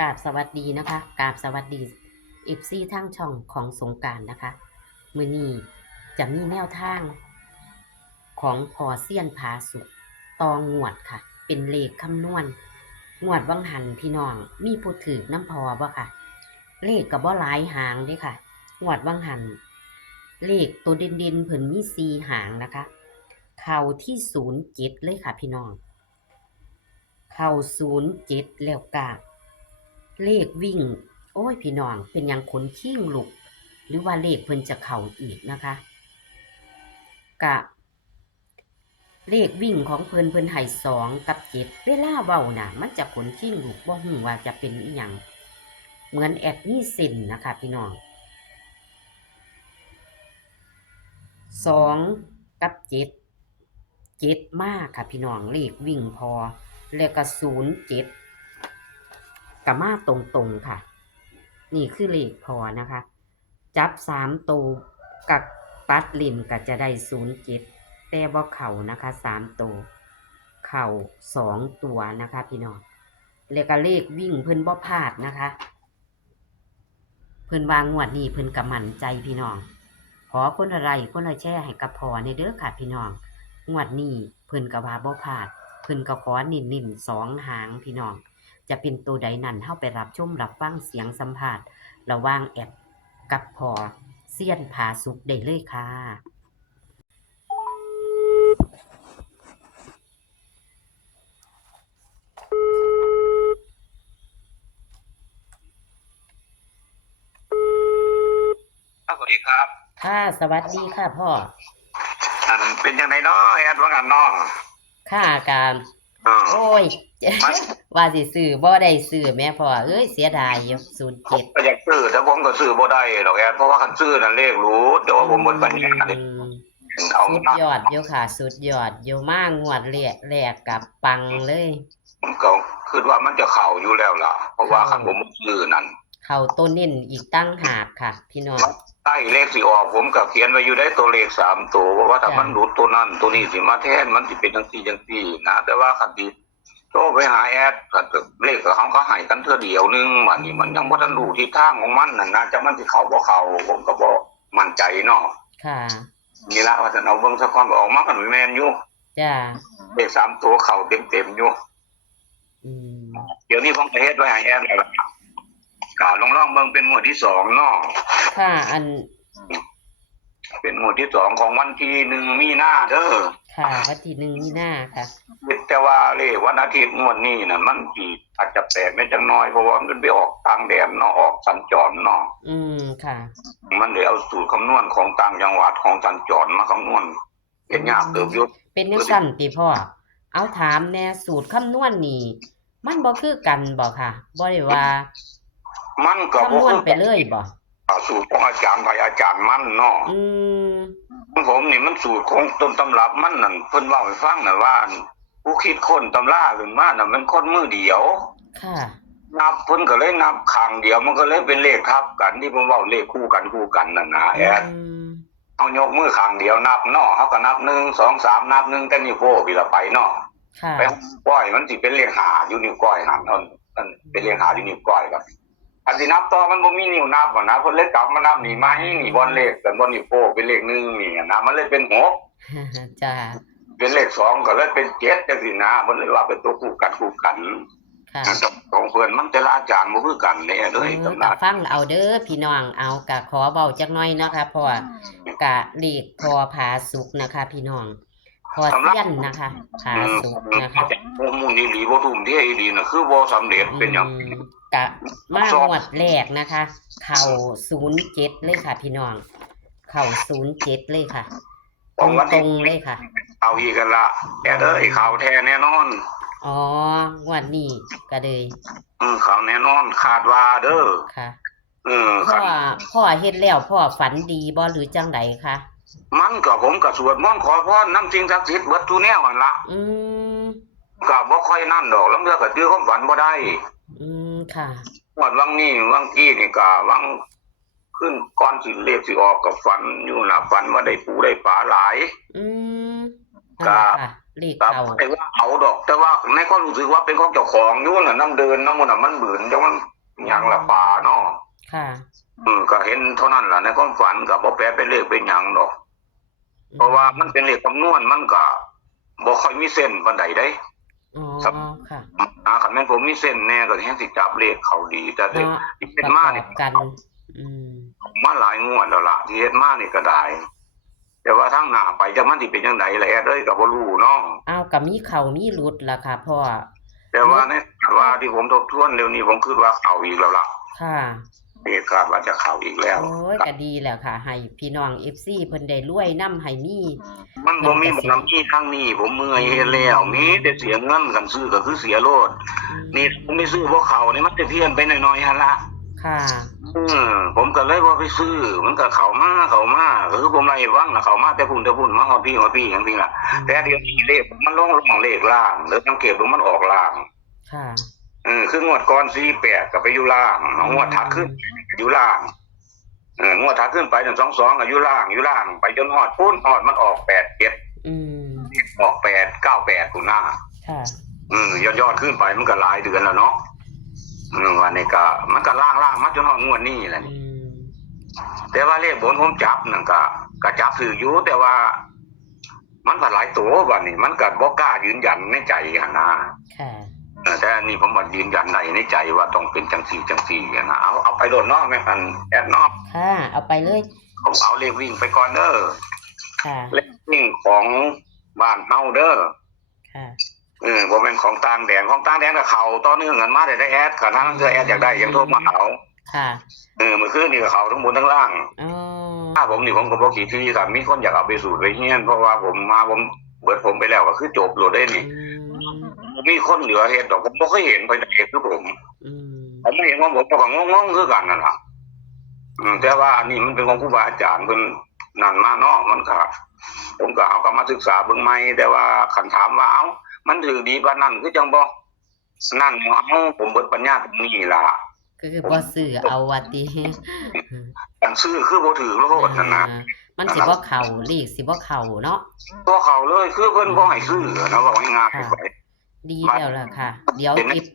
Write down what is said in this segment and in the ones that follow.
กราบสวัสดีนะคะกราบสวัสดีFCทางช่องของสงกรานต์นะคะมื้อนี้จะมีแนวทางของพอเซียนผาสุกต่องวดค่ะ เป็นเลขคำนวณงวดวังหันพี่น้องมีผู้ถือน้ำพอบ่ค่ะ เลขก็บ่หลายหางเด้ค่ะงวดวังหันเลขตัวเด่นๆเพิ่นมี4หางนะคะ เข้าที่07เลยค่ะพี่น้อง เข้า07แล้วก็เลขวิ่ง โอ้ยพี่น้องเป็นหยังขนคิ้งลุก หรือว่าเลขเพิ่นจะเข้าอีกนะคะกะเลขวิ่งของเพิ่นให้2กับ7เวลาเว้าน่ะมันจะขนคิ้งลุกบ่ฮู้ว่าจะเป็นอิหยังเหมือนแอดมีเส้นนะคะพี่น้อง2กับ7 7มากค่ะพี่น้องเลขวิ่งพอแล้วก็07ก็มาตรงๆค่ะ นี่คือเลขพอนะคะ จับ3ตัวกับตัดลิ้นก็จะได้07แต่บ่เข้านะคะ3ตัวเข้า2ตัวนะคะพี่น้องแล้วก็เลขวิ่งเพิ่นบ่พลาดนะคะ เพิ่นว่างวดนี้เพิ่นก็มั่นใจพี่น้อง ขอคนละไลค์คนละแชร์ให้กับพอในเด้อค่ะพี่น้องงวดนี้เพิ่นก็ว่าบ่พลาด เพิ่นก็ขอนิ่นๆ2หางพี่น้อง จะเป็นตัวใดนั้นเฮาไปรับชมรับฟังเสียงสัมภาษณ์ระหว่างแอดกับพอเซียนผาสุกได้เลยค่ะสวัสดีครับค่ะสวัสดีค่ะพ่อเป็นยังไงเนาะแอดว่ากันเนาะค่ะการโอ้ย มัน ว่าสิซื้อบ่ได้ซื้อแม่พ่อเอ้ยเสียดายอยู่07ก็อยากซื้อแต่ผมก็ซื้อบ่ได้ดอกแอดเพราะว่าคันซื้อนั่นเลขรู้แต่ว่าผมหมดปัญญาดิเอา สุด นะ ยอดอยู่ค่ะ สุดยอดอยู่มากงวดแรกกับปังเลย ผมก็คิดว่ามันจะเข้าอยู่แล้วล่ะ เพราะว่าคันผมซื้อนั่น เข้าตัวเน้นอีกตั้งหากค่ะ พี่น้อง ใต้เลขสิออกผมก็เขียนไว้อยู่ได้ตัวเลข3ตัวเพราะว่าถ้ามันหลุดตัวนั้นตัวนี้สิมาแทนมันสิเป็นจังซี่นะแต่ว่าคันที่โทรไปหาแอดก็เลขของเขาให้กันเทื่อเดียวนึงบัดนี้มันยังบ่ทันรู้ทิศทางของมันนั่นนะจักมันสิเข้าบ่เข้าผมก็บ่มั่นใจเนาะ ค่ะ นี่ละว่าจะเอาเบิ่งสักก่อนก็ออกมากันแม่นอยู่ จ้า เลข3ตัวเข้าเต็มๆอยู่ อืม เดี๋ยวนี้ผมก็เฮ็ดไว้ให้แอดแล้วล่ะก็ลองเบิ่งเป็นงวดที่2เนาะ ค่ะ เป็นงวดที่2ของวันที่1มีนาเด้อ ค่ะวันที่1มีนาค่ะ แต่ว่าเลขวันอาทิตย์งวดนี้น่ะมันสิอาจจะแปลกไม่จังน้อยเพราะว่ามันไปออกทางแดนเนาะออกสัญจรเนาะ ค่ะ มันเลยเอาสูตรคำนวณของต่างจังหวัดของสัญจรมาคำนวณเฮ็ดยากเติบอยู่ เป็นจังซั่นติพ่อ เอาถามแน่สูตรคำนวณนี่มันบ่คือกันบ่ค่ะบ่ได้ว่า มันก็บ่ คำนวณ คือ ไปเลยบ่ สูตรของอาจารย์ไปอาจารย์มันเนาะ ม ผมนี่มันสูตรของต้นตำรับมันนั่นเพิ่นเว้าให้ฟังน่ะว่าผู้คิดค้นตำราขึ้นมาน่ะมันคนมือเดียว ค่ะ นับเพิ่นก็เลยนับข้างเดียวมันก็เลยเป็นเลขทับกันที่ผมเว้าเลขคู่กันนั่นนะแอดเอายกมือข้างเดียวนับเนาะเฮาก็นับ1 2 3นับ1แต่นิ้วโป้พี่ละไปเนาะ ค่ะ ไปก้อยมันสิเป็นเลข5อยู่นิ้วก้อยหั่นมันเป็นเลข5อยู่นิ้วก้อยครับอันสินับต่อมันบ่มีนิ้วนับบ่นะเพิ่นเลยกลับมานับนี่มาให้นี่บ่เลขกันบ่นิ้วโป้เป็นเลข1นี่นะมันเลยเป็น6 จ้า เป็นเลข2ก็เลยเป็น7จังซี่นะเพิ่นเลยว่าเป็นตัวคู่กัน ค่ะ ของเพิ่นมันแต่ละอาจารย์บ่คือกันเด้เด้ยตำ ก็ รา ฟังเอาเด้อพี่น้องเอาก็ขอเว้าจักหน่อยเนาะค่ะเพราะว่ากะเลขพอผาสุกนะคะ พี่น้องพอเซียนนะคะผาสุกนะคะ บ่มูลอีหลีบ่ทุ่มเทอีหลีน่ะคือบ่สำเร็จเป็นหยัง กะมางวดแรกนะคะ เข้า07เลยค่ะ พี่น้อง เข้า07เลยค่ะ ต ของวัน ร ที่ งๆเลยค่ะ เอาอีกกันละแต่เด้อข่าวแท้แน่นอน อ๋อ งวดนี้ก็เลย ข่าวแน่นอนคาดว่าเด้อ ค่ะ คั พ่อเฮ็ดแล้วพ่อฝันดีบ่หรือจังไดคะ มันก็ผมก็สวดมนต์ขอพรนำสิ่งศักดิ์สิทธิ์เบิดทุกแนวนั่นล่ะ ม ก็บ่ค่อยนั่นดอกลางเทื่อก็ตื้อความฝันบ่ได้ ค่ะ งวดวังกี้นี่ก็วังขึ้นก่อนสิเลขสิออกก็ฝันอยู่น่ะฝันว่าได้ปูได้ปลาหลาย อืม ก็ ค่ะ เลข ครับ เขา แต่ว่าเอาดอก แต่ว่าในความรู้สึกว่าเป็นของเจ้าของอยู่น่ะน้ำเดินน้ำมันน่ะมันบืนจังมันหยังละป่าเนาะ ค่ะ ก็เห็นเท่านั้นล่ะในความฝันก็บ่แปลเป็นเลขเป็นหยังดอก เพราะว่ามันเป็นเลขคำนวณมันก็บ่ค่อยมีเส้นปานใดเด้ อ๋อค่ะ คันแม่นผมมีเส้นแน่ก็แฮงสิจับเลขเขาดี แต่เลข เนาะ ที่ ป เป็น ระก มา อบ นี่ กัน อืม มาหลายงวดแล้วล่ะที่เฮ็ดมานี่ก็ได้ แต่ว่าทางหน้าไปจักมันสิเป็นจังไดแหละเอ้ยก็บ่รู้เนาะ อ้าวก็มีเข้ามีหลุดล่ะค่ะพ่อ แต่ว่าในว่าที่ผมทบทวนเดี๋ยวนี้ผมคิดว่าเข้าอีกแล้วล่ะ ค่ะ เหตุการณ์ว่าจะเข้าอีกแล้ว โอ้ยก็ดีแล้วค่ะ ให้พี่น้อง FC เพิ่นได้รวยนำให้มี มันบ่มีบารมีทางนี้ผมเมื่อยเฮ็ดแล้วมีแต่เสียเงินกันซื้อก็คือเสียโลด อืม นี่ผมไม่ซื้อบ่เข้านี่มันจะเพี้ยนไปหน่อยๆหั่นล่ะ ค่ะ ผมก็เลยว่าไปซื้อมันก็เข้ามาก็คือผมไล่วังน่ะเข้ามาแต่พุ่นมาฮอดพี่จังซี่ล่ะ แต่เดี๋ยวนี้เลขมันลงเลขล่างแล้วสังเกตดูมันออกล่าง ค่ะ คืองวดก่อน48ก็ไปอยู่ล่างงวดถัดขึ้นอยู่ล่างงวดถัดขึ้นไป122ก็อยู่ล่างไปจนฮอดพุ่นฮอดมันออก87 อืม ออก898พุ่นน่ะ ค่ะ ยอดขึ้นไปมันก็หลายเดือนแล้วเนาะวันนี้ก็มันก็ล่างมาจนฮอดงวดนี้แหละ อืม แต่ว่าเลขบนผมจับนั่นก็จับถืออยู่แต่ว่า มันก็หลายตัวบัดนี้มันก็บ่กล้ายืนยันในใจหั่นนะ ค่ะ แต่อันนี้ผมว่ายืนยันในใจว่าต้องเป็นจังซี่นะเอาไปโดดเนาะแม่นแอดเนาะ ค่ะ เอาไปเลย ผมเอาเลขวิ่งไปก่อนเด้อ ค่ะ เลขวิ่งของบ้านเฮาเด้อ ค่ะ บ่แม่นของต่างแดนก็เข้าต่อเนื่องกันมาได้แอดคันทางเทื่อแอดอยากได้ยังโทรมาเอา ค่ะ เมื่อคืนนี่ก็เข้าทั้งบนทั้งล่าง อ๋อ ถ้าผมนี่ผมก็บ่ขี้ที่ครับมีคนอยากเอาไปสูตรไปเฮียนเพราะว่าผมเบิดผมไปแล้วก็คือจบโลดได้นี่ อืม มีคนเหลือเฮ็ดดอกผมบ่เคยเห็นไปไหนคือผม อืม ผมไม่เห็นว่าผมก็งงๆคือกันนั่นล่ะแต่ว่าอันนี้มันเป็นของครูบาอาจารย์เพิ่นนั่นมาเนาะมันก็ผมก็เอากลับมาศึกษาเบิ่งใหม่แต่ว่าคันถามว่าเอ้ามันถือดีปานนั้นคือจังบ่นั่นเอ้าผมเบิดปัญญาตรงนี้ล่ะ ก็คือบ่ซื้อเอาว่าติ อันซื้อคือบ่ถือโลดนั่นนะ มันสิบ่เข้าเลขสิบ่เข้าเนาะ ตัวเขาเลยคือเพิ่นบ่ให้ซื้อนะว่าง่ายๆไป ดีแล้วล่ะค่ะ เดี๋ยว เป็น F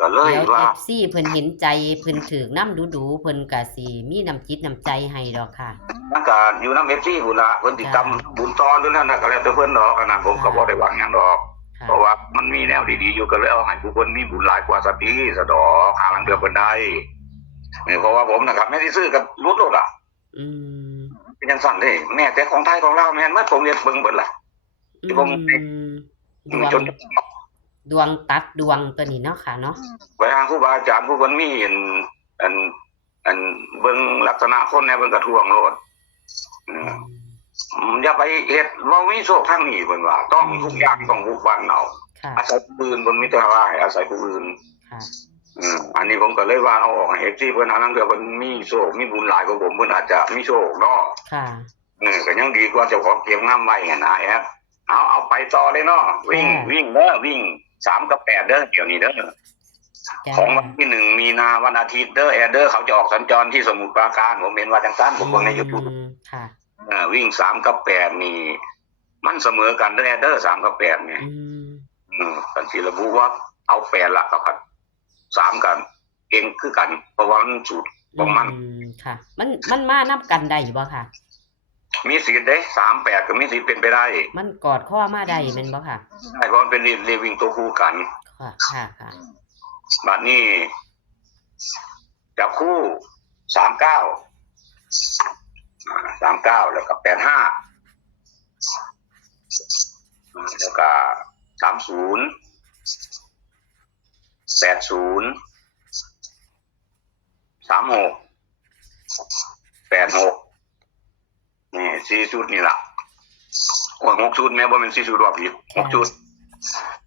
ก็เลย เดี๋ยว ว่า FC เพิ่นเห็นใจเพิ่นถูกนำดูๆเพิ่นก็สิมีน้ำจิตน้ำใจให้ดอกค่ะ มันก็อยู่นำ FC พุ่นล่ะเพิ่นสิทำบุญต่อหรือนั่นน่ะก็แล้วแต่เพิ่นดอกอันนั้นผมก็บ่ได้หวังหยังดอก ค่ะ เพราะว่ามันมีแนวดีๆอยู่ก็เลยเอาให้ผู้คนมีบุญหลายกว่าสักทีสะดอกหาลังเดือเพิ่นได้เพราะว่าผมนะครับไม่ได้ซื้อกับรุดโลดอ่ะ อืม เป็นจังซั่นเด้แม่แต่ของไทยของลาวแม่นหมดผมเรียนเบิ่งเบิดล่ะ ที่ผม จน ดวงตัดดวงตัวนี้เนาะค่ะเนาะ ไปหาครูบาอาจารย์ผู้เพิ่นมีอันเบิ่งลักษณะคนแนวเพิ่นก็ท่วงโลดอย่าไปเฮ็ดบ่มีโชคทางนี้เพิ่นว่าต้องทุกอย่างต้องบุกบันเอา ค่ะ อาศัยผู้อื่นบนมิตรภาพอาศัยผู้อื่น ค่ะ อันนี้ผมก็เลยว่าเอาออกให้ FC เพิ่นหาลังเทื่อเพิ่นมีโชคมีบุญหลายกว่าผมเพิ่นอาจจะมีโชคเนาะ ค่ะ ก็ยังดีกว่าเจ้าของเก็บงามไว้นะแอดเอาไปต่อเลยเนาะวิ่งเด้อวิ่ง3กับ8เด้อเดี๋ยวนี้เด้อ จ้า ของวันที่1มีนาวันอาทิตย์เด้อแอดเด้อเขาจะออกสัญจรที่สมุทรปราการผมเห็นว่าจังซั่นผมเบิ่งใน YouTube ค่ะ วิ่ง3กับ8นี่มันเสมอกันเด้อแอดเด้อ3กับ8นี่ กันสิระบุว่าเอา8ละกับ3กันเก่งคือกันเพราะว่ามันสูตรของมัน ค่ะ มันมานับกันได้บ่ค่ะ มีสิทธิ์เด้38ก็มีสิทธิ์เป็นไปได้ มันกอดข้อมาได้แม่นบ่ค่ะ ใช่เพราะมันเป็นเลวิ่งตัวคู่กัน ค่ะ ค่ะ ค่ะ บัดนี้จับคู่39แล้วก็85แล้วก็30 80 36 86นี่4ชุดนี่ล่ะโอ้ย6ชุดแม่บ่แม่น4ชุดว่าผิด6ชุด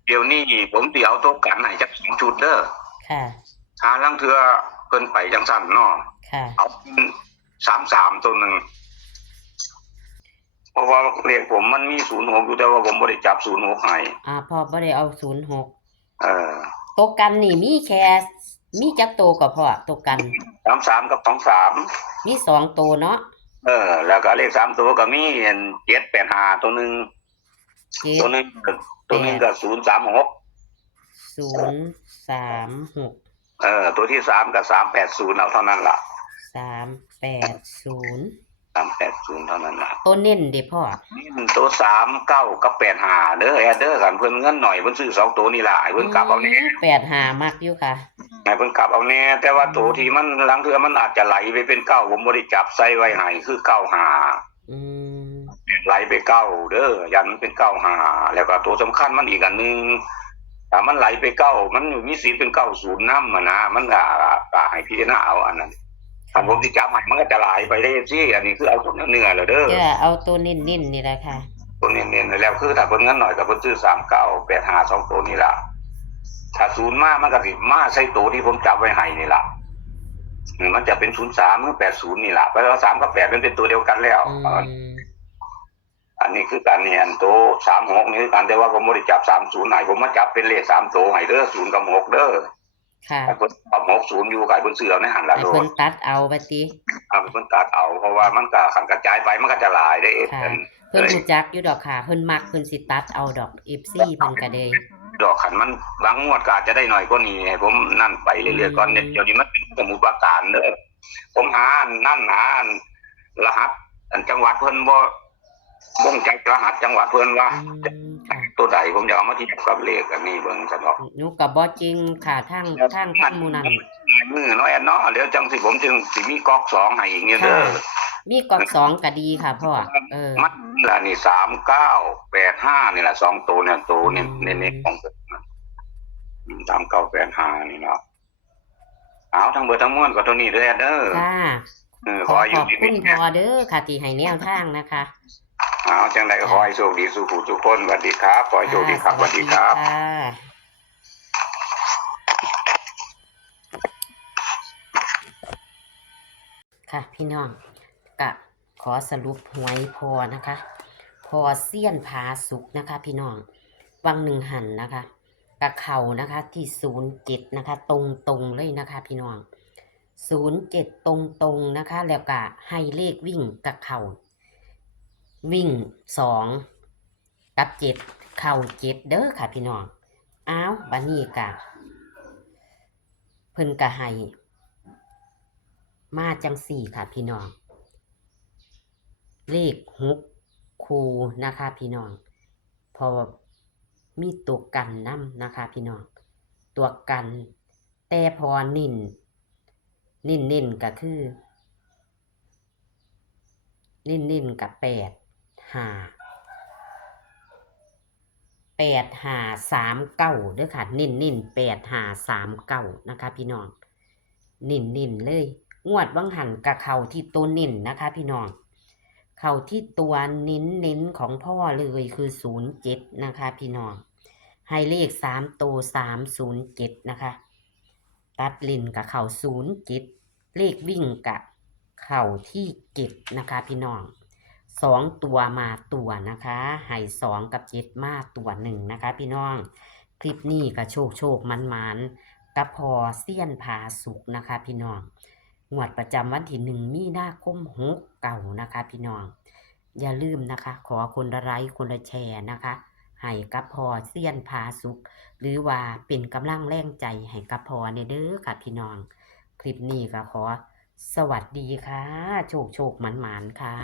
เดี๋ยวนี้ผมสิเอาตัวกันให้จัก2ชุดเด้อ ค่ะ หาลังเทื่อเพิ่นไปจังซั่นเนาะ ค่ะ เอา33ตัวนึงเพราะว่าเลขผมมันมี06อยู่แต่ว่าผมบ่ได้จับ06ให้ พอบ่ได้เอา06 เออ ตัวกันนี่มีแค่มีจักโตวก็พอตัวกัน 33กับ23มี2ตัวเนาะ แล้วก็เลข3ตัวก็มี785ตัวนึง เจ็ดตัวหนึงตัวหนึงก็036 036ตัวที่3ก็380เอาเท่านั้นล่ะ380 380เท่านั้นล่ะ ตัวเน้นเด้พ่อตัว39กับ85เด้อแอดเด้อกันเพิ่นเงินหน่อยเพิ่นซื้อ2ตัวนี่ล่ะให้เพิ่นกลับเอาแน่85มักอยู่ค่ะให้เพิ่นกลับเอาแน่แต่ว่าตัวที่มันลังเทื่อมันอาจจะไหลไปเป็น9ผมบ่ได้จับใส่ไว้ให้คือ95ไหลไป9เด้อยันมันเป็น95แล้วก็ตัวสำคัญมันอีกอันนึงถ้ามันไหลไป9มันมีสิทธิ์เป็น90นำนะมันก็ให้พิจารณาเอาอันนั้นถ้าผมสิจับให้มันก็จะไหลไปได้ซี่อันนี้คือเอาตัวเนื้อแล้วเด้อเอาตัวเน้นๆนี่แหละค่ะตัวเน้นๆแล้วคือถ้าเพิ่นเงินหน่อยก็เพิ่นซื้อ39 85 2ตัวนี่ล่ะถ้า0มามันก็สิมาใส่ตัวที่ผมจับไว้ให้นี่ล่ะมันจะเป็น03หรือ80นี่ล่ะเพราะว่า3กับ8มันเป็นตัวเดียวกันแล้วอันนี้คือการเนี่ยตัว36นี่คือกันแต่ว่าผมบ่ได้จับ30ให้ผมมาจับเป็นเลข3ตัวให้เด้อ0กับ6เด้อค่ะเพิ่นเอา60อยู่ก็ให้เพิ่นซื้อเอาในหั่นล่ะโลดเพิ่นตัดเอาบัดนี้เพิ่นตัดเอาเพราะว่ามันก็คันกระจายไปมันก็จะหลายได้เพิ่นรู้จักอยู่ดอกค่ะเพิ่นมักเพิ่นสิตัดเอาดอก FC เพิ่นก็ได้ดอกขันมันบางงวดก็อาจจะได้หน่อยกว่านี้ให้ผมนั่นไปเรื่อยๆก่อนเนี่ยเดี๋ยวนี้มันเป็นสมุดประการเด้อผมหารหัสจังหวัดเพิ่นบ่งจักรหัสจังหวัดเพิ่นว่าตัวใดผมจะเอามาเทียบกับเลขอันนี้เบิ่งซั่นเนาะหนูก็บ่จริงค่ะทางหมู่นั้นมือน้อยเนาะเดี๋ยวจังสิผมจึงสิมีก๊อก2ให้อีกเนี่ยเด้อมีก๊อก2ก็ดีค่ะพ่อมันล่ะนี่3985นี่ล่ะ2ตัวเนี่ยตัวเน้นๆของผม3985นี่เนาะเอาทั้งเบิดทั้งมวลก็ตัวนี้เด้อค่ะขออยู่ดีคุณพ่อเด้อค่ะที่ให้แนวทางนะคะเอาจังได๋ก็ขอให้โชคดีสู่ผู้ทุกคนสวัสดีครับขอให้โชคดีครับสวัสดีครับค่ะพี่น้องก็ขอสรุปหวยพอนะคะพอเสี้ยนผาสุกนะคะพี่น้องวังหนึ่งหันนะคะกะเข่านะคะที่07นะคะตรงเลยนะคะพี่น้อง07ตรงนะคะแล้วก็ให้เลขวิ่งกะเข่าวิ่ง2กับ7เข่า7เด้อค่ะพี่น้องอ้าวบัดนี้ก็เพิ่นก็ให้มาจังสี่ค่ะพี่น้องเลข6คู่นะคะพี่น้องพอมีตัวกันนำนะคะพี่น้องตัวกันแต่พอนิ่นก็คือนิ่นกับ853539เด้อค่ะนิ่น8539นะคะพี่น้องนิ่นเลยงวดวังหันกับเข่าที่ตัวนิ่นนะคะพี่น้องเข่าที่ตัวนิ้นของพ่อเลยคือ07นะคะพี่น้องให้เลข3ตัว307นะคะตัดลิ้นกับเข่า07เลขวิ่งกับเข่าที่7นะคะพี่น้อง2ตัวมาตัวนะคะให้2กับ7มาตัว1นะคะพี่น้องคลิปนี้ก็โชคมันกับพอเสี้ยนผาสุกนะคะพี่น้องงวดประจำวันที่1มีนาคม69นะคะพี่น้องอย่าลืมนะคะขอคนละไลค์คนละแชร์นะคะให้กับพอเสี้ยนผาสุกหรือว่าเป็นกำลังแรงใจให้กับพอในเด้อค่ะพี่น้องคลิปนี้ก็ขอสวัสดีค่ะโชคมันค่ะ